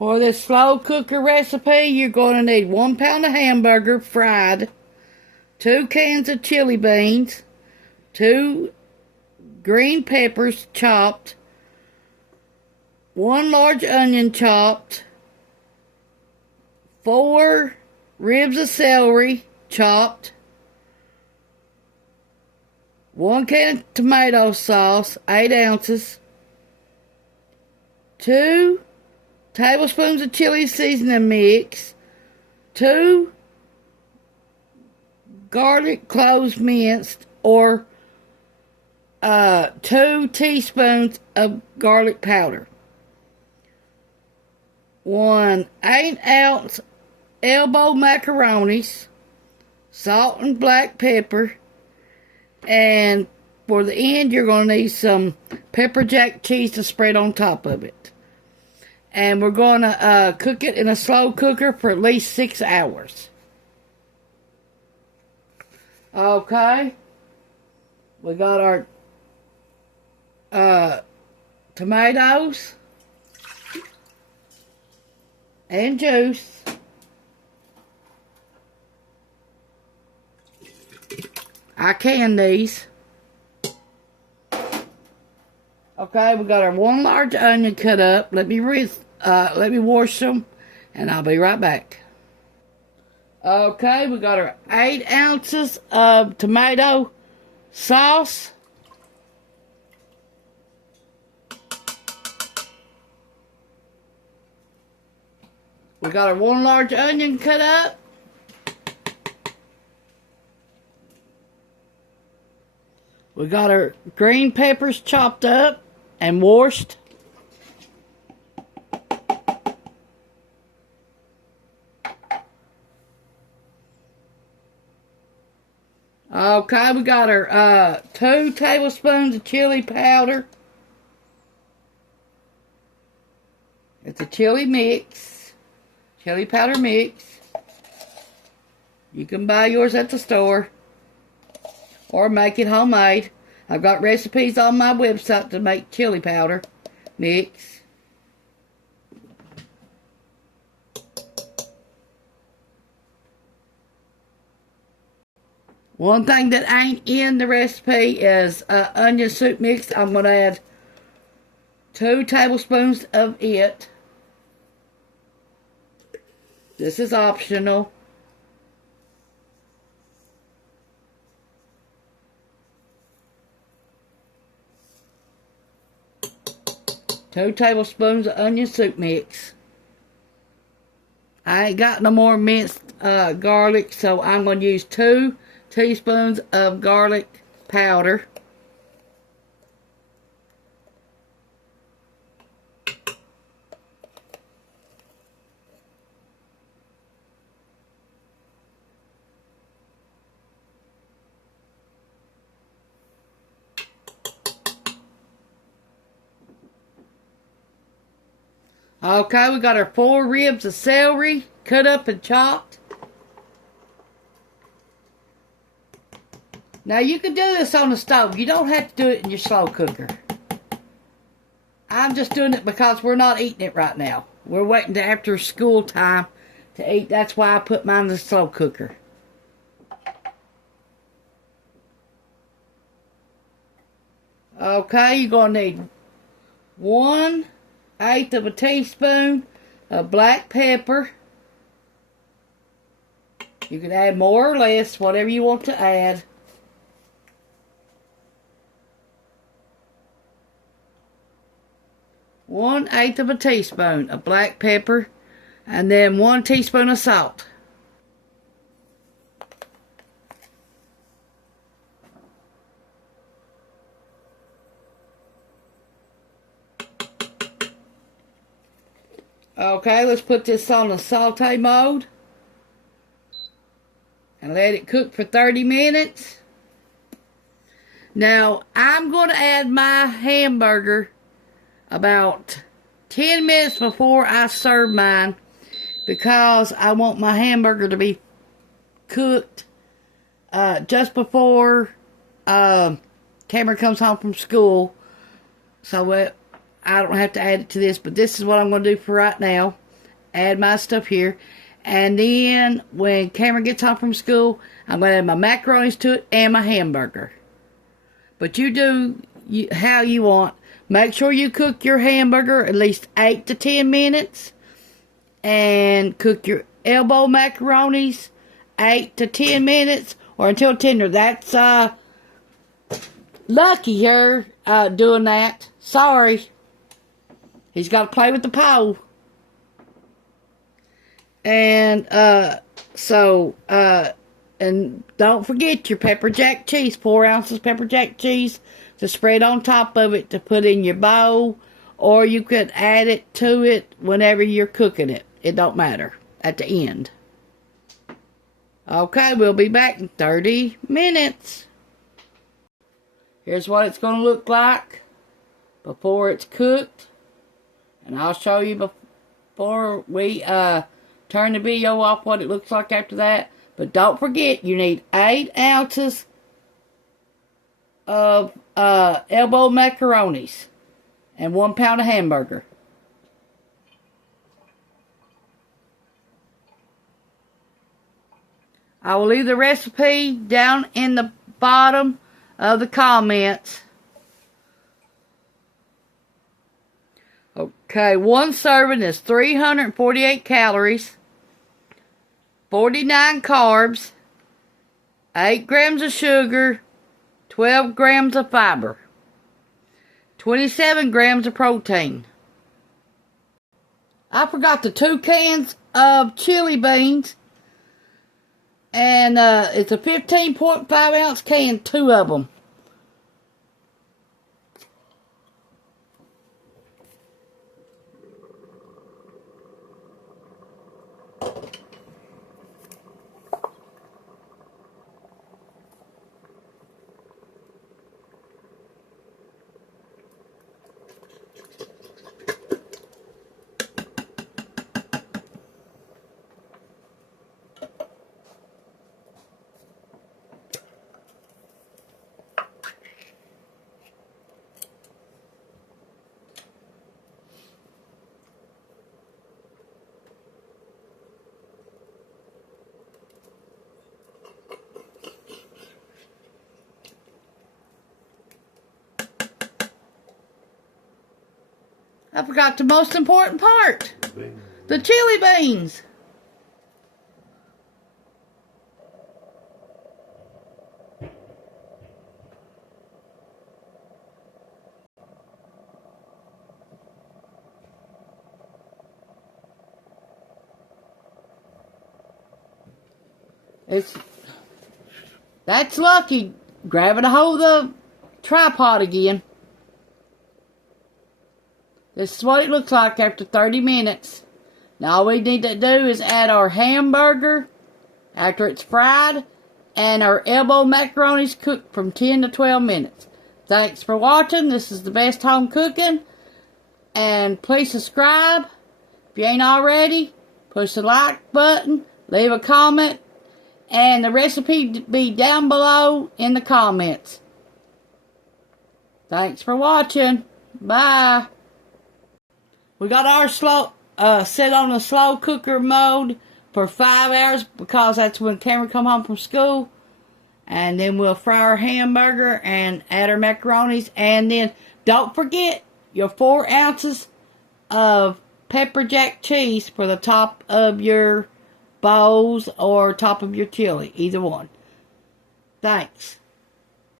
For this slow cooker recipe, you're going to need 1 pound of hamburger fried, 2 cans of chili beans, 2 green peppers chopped, 1 large onion chopped, 4 ribs of celery chopped, 1 can of tomato sauce, 8 ounces, 2 tablespoons of chili seasoning mix, 2 garlic cloves minced, or 2 teaspoons of garlic powder, 1 8-ounce elbow macaronis, salt and black pepper, and for the end you're going to need some pepper jack cheese to spread on top of it. And we're going to cook it in a slow cooker for at least 6 hours. Okay. We got our tomatoes and juice. I canned these. Okay, we got our 1 large onion cut up. Let me wash them, and I'll be right back. Okay, we got our 8 ounces of tomato sauce. We got our 1 large onion cut up. We got our green peppers chopped up and washed. Okay, we got our 2 tablespoons of chili powder. It's a chili mix, chili powder mix. You can buy yours at the store or make it homemade. I've got recipes on my website to make chili powder mix. One thing that ain't in the recipe is onion soup mix. I'm going to add 2 tablespoons of it. This is optional. Two tablespoons of onion soup mix. I ain't got no more minced garlic, so I'm going to use 2 teaspoons of garlic powder. Okay, we got our 4 ribs of celery cut up and chopped. Now you can do this on the stove. You don't have to do it in your slow cooker. I'm just doing it because we're not eating it right now. We're waiting to after school time to eat. That's why I put mine in the slow cooker. Okay, you're going to need 1/8 of a teaspoon of black pepper. You can add more or less, whatever you want to add. 1/8 of a teaspoon of black pepper, and then 1 teaspoon of salt. Okay, let's put this on the saute mode and let it cook for 30 minutes. Now, I'm going to add my hamburger about 10 minutes before I serve mine because I want my hamburger to be cooked just before Cameron comes home from school. So I don't have to add it to this, but this is what I'm going to do for right now. add my stuff here. And then when Cameron gets home from school, I'm going to add my macaronis to it and my hamburger. But you do how you want. Make sure you cook your hamburger at least 8 to 10 minutes. And cook your elbow macaronis 8 to 10 minutes or until tender. That's Lucky here doing that. Sorry. He's got to play with the pole. And and don't forget your pepper jack cheese. 4 ounces pepper jack cheese to spread on top of it to put in your bowl. Or you could add it to it whenever you're cooking it. It don't matter at the end. Okay, we'll be back in 30 minutes. Here's what it's going to look like before it's cooked. And I'll show you before we turn the video off what it looks like after that. But don't forget, you need 8 ounces of elbow macaronis and 1 pound of hamburger. I will leave the recipe down in the bottom of the comments. Okay, 1 serving is 348 calories, 49 carbs, 8 grams of sugar, 12 grams of fiber, 27 grams of protein. I forgot the 2 cans of chili beans. And it's a 15.5 ounce can, 2 of them. I forgot the most important part. The chili beans. That's lucky. Grabbing a hold of the tripod again. This is what it looks like after 30 minutes. Now all we need to do is add our hamburger after it's fried and our elbow macaronis cooked from 10 to 12 minutes. Thanks for watching. This is the best home cooking. And please subscribe. If you ain't already, push the like button, leave a comment, and the recipe be down below in the comments. Thanks for watching. Bye. We got our set on the slow cooker mode for 5 hours because that's when Cameron come home from school. And then we'll fry our hamburger and add our macaronis. And then don't forget your 4 ounces of pepper jack cheese for the top of your bowls or top of your chili. Either one. Thanks.